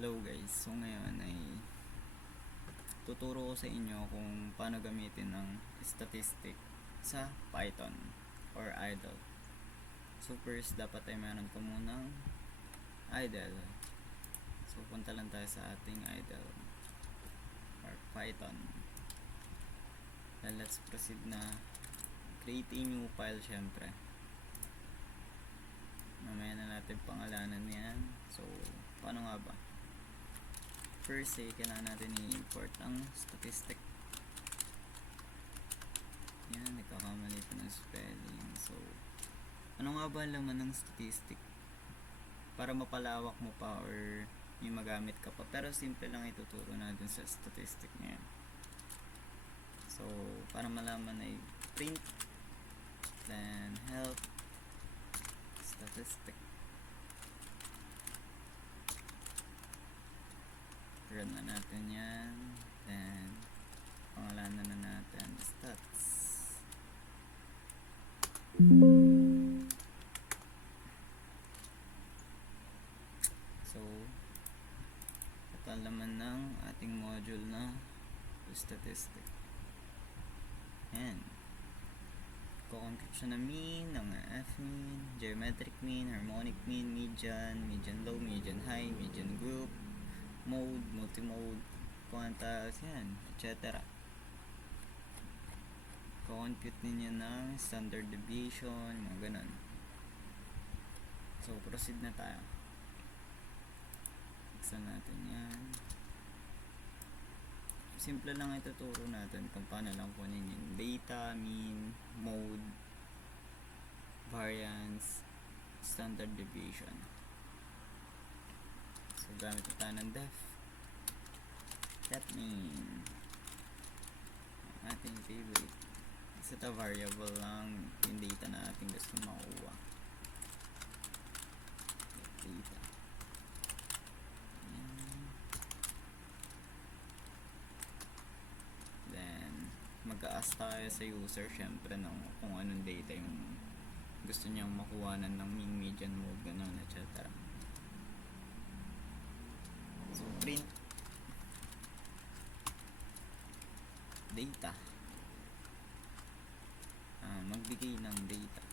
Hello guys, so ngayon ay tuturo ko sa inyo kung paano gamitin ang statistic sa Python or idle. So first, dapat ay meron ka munang idle. So punta lang tayo sa ating idle or Python. Then let's proceed na create a new file syempre. Mamaya na natin pangalanan yan. So paano nga ba? First kailangan natin i-import ang statistic. Yan, nagkakamali pa ng spelling. So ano nga ba ang laman ng statistic? Para mapalawak mo pa or may magamit ka pa. Pero simple lang ituturo natin sa statistic ngayon. So para malaman ay print, then help statistic. Run na natin yan. Then pangalanan na natin stats. So ito ang laman ng ating module na statistic. Yan. Kukompute siya ng mean, ng F-mean, geometric mean, harmonic mean, median, median low, median high, median group, mode, multimode, quantiles, yan, etc. Kukompute ninyo ng standard deviation, mga ganun. So proceed na tayo. Buksan natin yan. Simple lang ituturo natin kung paano lang kunin yung data, mean, mode, variance, standard deviation. So gamit na tayo ng def. That mean ating favorite. Set a variable lang yung data na ating gusto makuha. Data. Mag-a-ask tayo sa user syempre ng kung anong data yung gusto niyang makuhanan ng mean, median, mode, ganun, etc. So print data, magbigay ng data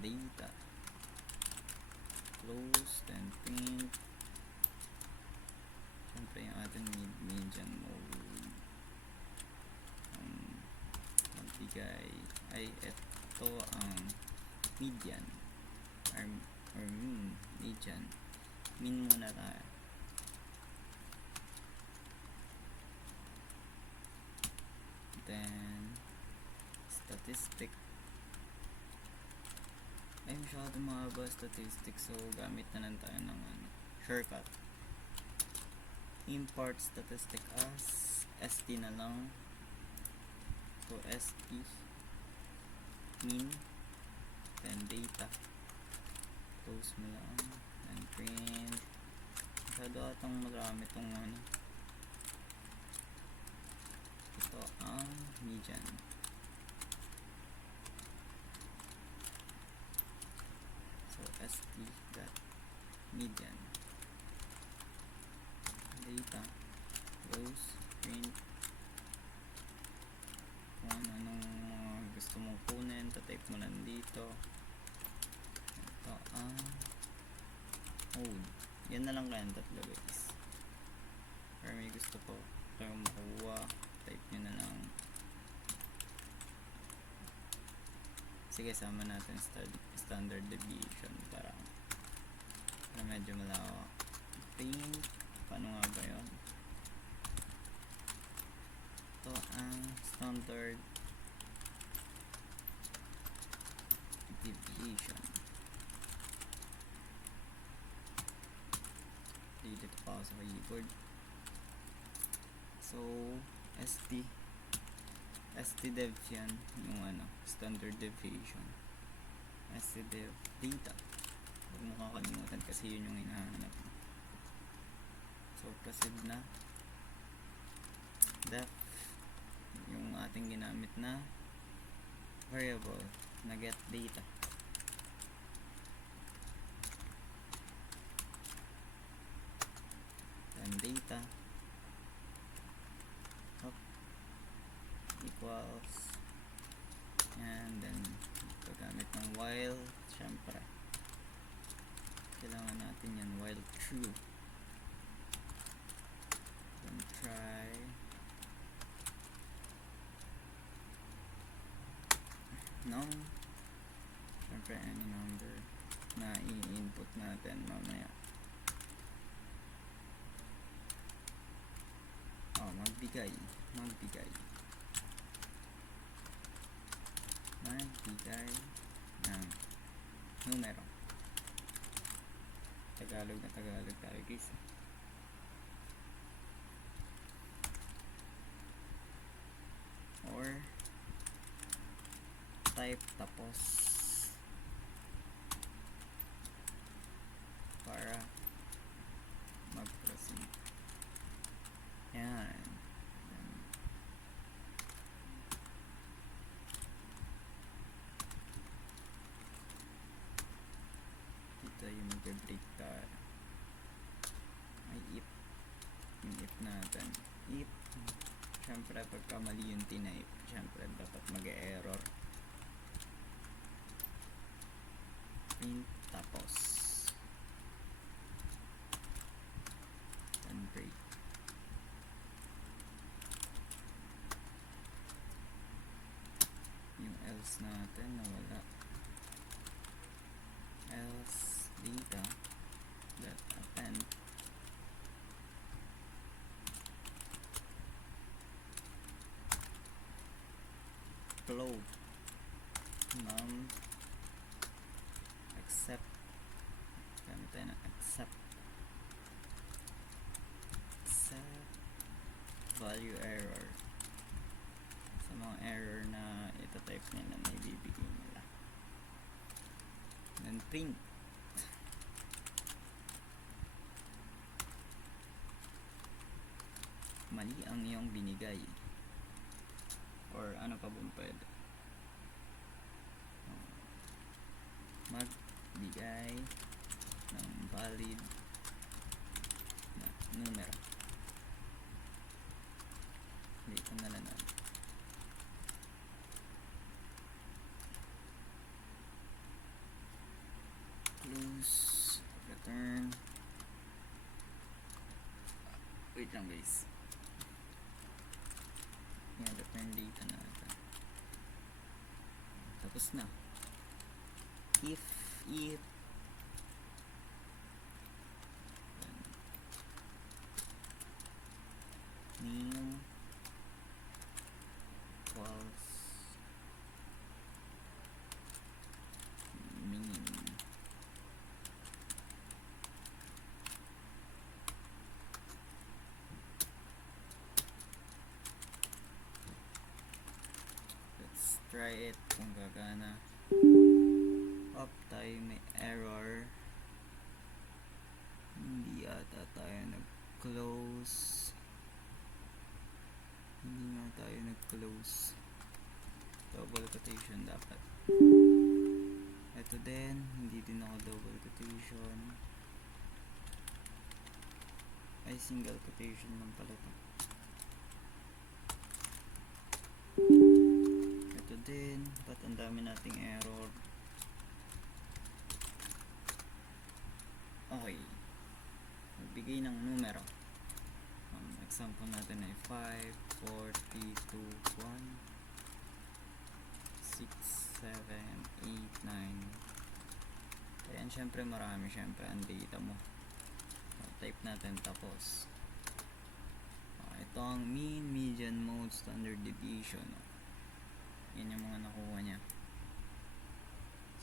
data close, then print syempre yung ating median, mode, magbigay ay ito ang median or mean, median, mean muna tayo. Then statistic ay masyado mahaba statistics, so gamit na lang tayo ng shortcut. Import statistic as st na lang. So st mean, then data, close mo lang, and print. Masyado atang marami itong ito ang median. st.median data close, print kung anong gusto mong kunin, tatype mo lang dito. Ito ang mode. Yan na lang kayang tatlo guys. Pero may gusto ko kayong makuha, type nyo na lang. Sige, sama natin standard deviation para medyo malawak. Print, paano nga ba yun? Ito ang standard deviation. Dito pa ako sa keyboard. So stdev yan yung standard deviation. Stdev data, huwag mo kakalimutan kasi yun yung hinahanap. So proceed na def yung ating ginamit na variable na get data. Then data equals, and then paggamit ng while, syempre kailangan natin yan while true. Then try no, syempre any number na i-input natin mamaya. Magbigay ng numero. Tagalog na Tagalog tayo guys. Or type tapos para mag-proceed. Yan. Dito yung mag-break tayo. Ay if. Yung if natin. If. Siyempre pagka mali yung tinaip, siyempre dapat mag-error. Print tapos. Then break. Yung else natin nawala. Else data that append close num accept, gamit tayo ng accept value error sa mga error na ito-type nila na ibibigay nila. Then print. Mali ang iyong binigay. Or ano pa bang pwede? Magbigay ng valid na numero. Dito na lang natin. Close, return. Wait lang guys. Yan, return data natin. Tapos na. If name equals min, let's try it kung gagana. Tayo may error, hindi ata tayo nag-close, double quotation dapat. Ito din, hindi din ako double quotation, ay single quotation lang pala to. Ito din, ba't ang dami nating error? Okay, magbigay ng numero. Example natin ay 5, 4, 3, 2, 1, 6, 7, 8, 9. Ayan, syempre marami, syempre ang data mo. Type natin tapos. Ito ang mean, median, mode, standard deviation. Yan yung mga nakuha niya.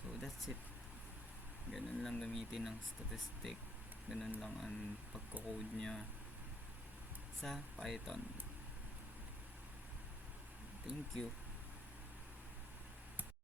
So that's it. Ganun lang gamitin ng statistic. Ganun lang ang pagko-code niya sa Python. Thank you.